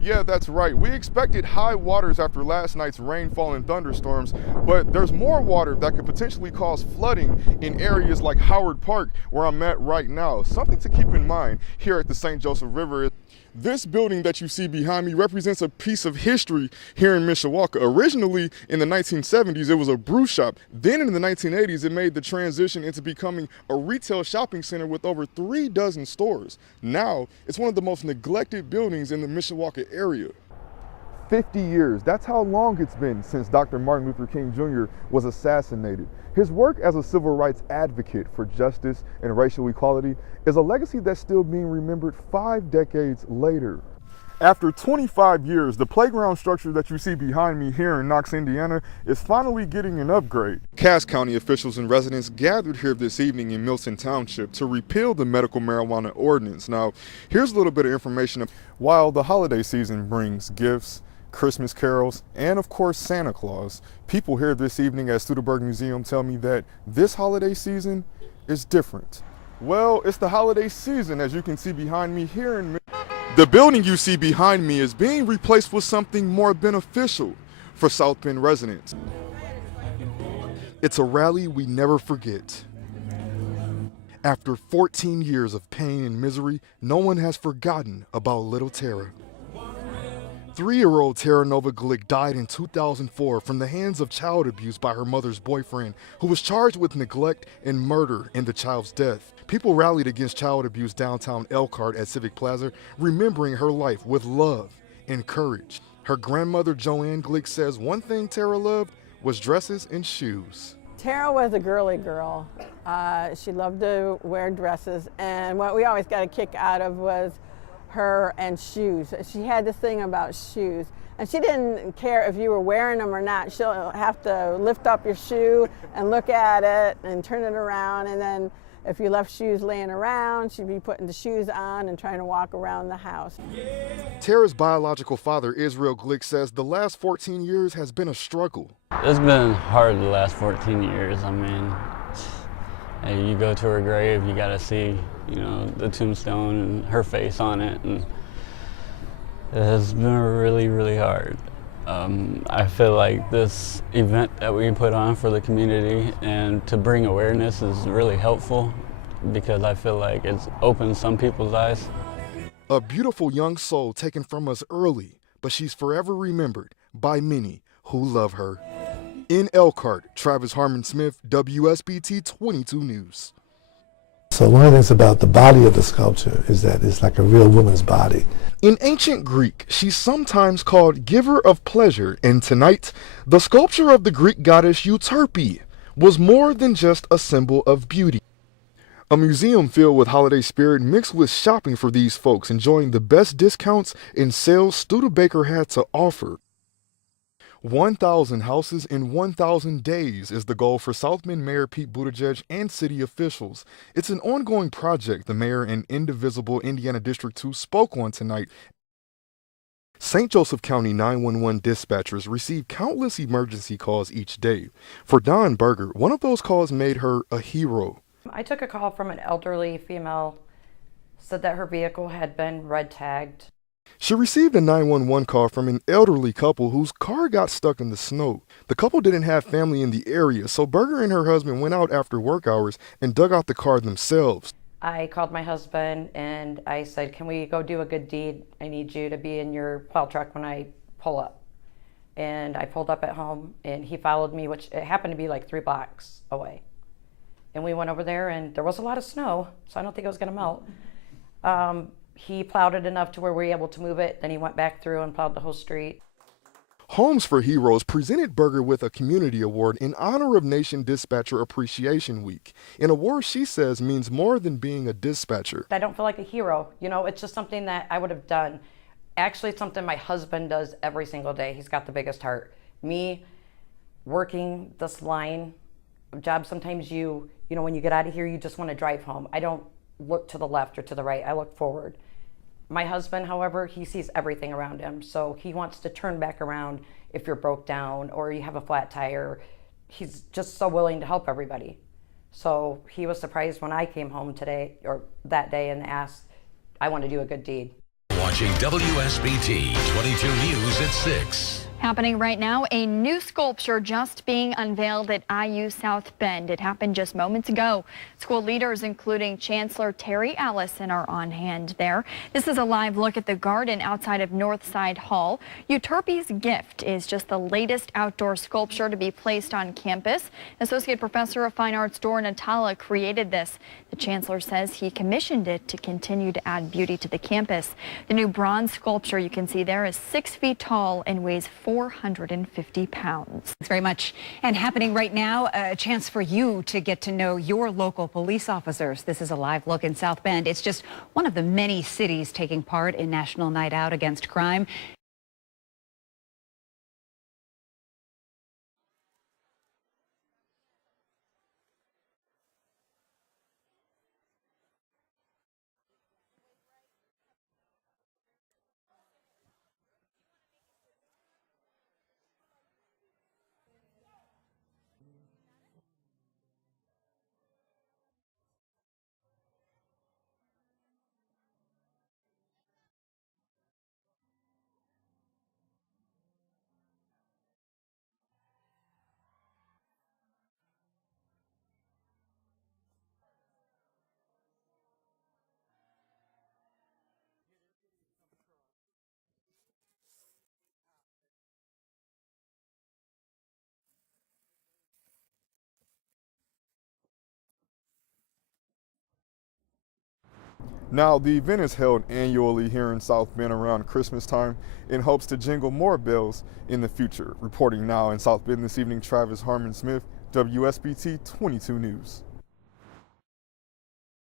Yeah, that's right. We expected high waters after last night's rainfall and thunderstorms, but there's more water that could potentially cause flooding in areas like Howard Park, where I'm at right now. Something to keep in mind here at the St. Joseph River. This building that you see behind me represents a piece of history here in Mishawaka. Originally in the 1970s, it was a brew shop. Then in the 1980s, it made the transition into becoming a retail shopping center with over 3 dozen stores. Now, it's one of the most neglected buildings in the Mishawaka area. 50 years. That's how long it's been since Dr. Martin Luther King Jr. was assassinated. His work as a civil rights advocate for justice and racial equality is a legacy that's still being remembered 5 decades later. After 25 years, the playground structure that you see behind me here in Knox, Indiana is finally getting an upgrade. Cass County officials and residents gathered here this evening in Milton Township to repeal the medical marijuana ordinance. Now, here's a little bit of information. While the holiday season brings gifts, Christmas carols, and of course Santa Claus, people here this evening at Studebaker Museum tell me that this holiday season is different. Well, it's the holiday season, as you can see behind me here in the building you see behind me is being replaced with something more beneficial for South Bend residents. It's a rally we never forget. After 14 years of pain and misery, no one has forgotten about little Tara. 3-year-old Tara Nova Glick died in 2004 from the hands of child abuse by her mother's boyfriend, who was charged with neglect and murder in the child's death. People rallied against child abuse downtown Elkhart at Civic Plaza, remembering her life with love and courage. Her grandmother Joanne Glick says one thing Tara loved was dresses and shoes. Tara was a girly girl. She loved to wear dresses, and what we always got a kick out of was her and shoes. She had this thing about shoes, and she didn't care if you were wearing them or not. She'll have to lift up your shoe and look at it and turn it around, and then if you left shoes laying around, she'd be putting the shoes on and trying to walk around the house. Tara's biological father, Israel Glick, says the last 14 years has been a struggle. It's been hard the last 14 years. I mean, hey, you go to her grave, you gotta see, the tombstone and her face on it, and it has been really, really hard. I feel like this event that we put on for the community and to bring awareness is really helpful, because I feel like it's opened some people's eyes. A beautiful young soul taken from us early, but she's forever remembered by many who love her. In Elkhart, Travis Harmon-Smith, WSBT 22 News. So one of the things about the body of the sculpture is that it's like a real woman's body. In ancient Greek, she's sometimes called giver of pleasure, and tonight, the sculpture of the Greek goddess Euterpe was more than just a symbol of beauty. A museum filled with holiday spirit mixed with shopping for these folks enjoying the best discounts and sales Studebaker had to offer. 1,000 houses in 1,000 days is the goal for South Bend Mayor Pete Buttigieg and city officials. It's an ongoing project the mayor and indivisible Indiana District 2 spoke on tonight. St. Joseph County 911 dispatchers receive countless emergency calls each day. For Dawn Berger, one of those calls made her a hero. I took a call from an elderly female, said that her vehicle had been red tagged. She received a 911 call from an elderly couple whose car got stuck in the snow. The couple didn't have family in the area, so Berger and her husband went out after work hours and dug out the car themselves. I called my husband and I said, can we go do a good deed? I need you to be in your plow truck when I pull up. And I pulled up at home and he followed me, which it happened to be like 3 blocks away. And we went over there and there was a lot of snow, so I don't think it was gonna melt. He plowed it enough to where we were able to move it. Then he went back through and plowed the whole street. Homes for Heroes presented Berger with a community award in honor of Nation Dispatcher Appreciation Week. An award she says means more than being a dispatcher. I don't feel like a hero. It's just something that I would have done. Actually, it's something my husband does every single day. He's got the biggest heart. Me, working this line of jobs, sometimes when you get out of here, you just want to drive home. I don't look to the left or to the right. I look forward. My husband, however, he sees everything around him, so he wants to turn back around if you're broke down or you have a flat tire. He's just so willing to help everybody. So he was surprised when I came home today or that day and asked, I want to do a good deed. Watching WSBT 22 News at 6. Happening right now, a new sculpture just being unveiled at IU South Bend. It happened just moments ago. School leaders, including Chancellor Terry Allison, are on hand there. This is a live look at the garden outside of Northside Hall. Euterpe's Gift is just the latest outdoor sculpture to be placed on campus. Associate Professor of Fine Arts Dora Natala created this. The Chancellor says he commissioned it to continue to add beauty to the campus. The new bronze sculpture you can see there is 6 feet tall and weighs 450 pounds. Thanks very much. And happening right now, a chance for you to get to know your local police officers. This is a live look in South Bend. It's just one of the many cities taking part in National Night Out Against Crime. Now, the event is held annually here in South Bend around Christmas time in hopes to jingle more bells in the future. Reporting now in South Bend this evening, Travis Harmon-Smith, WSBT 22 News.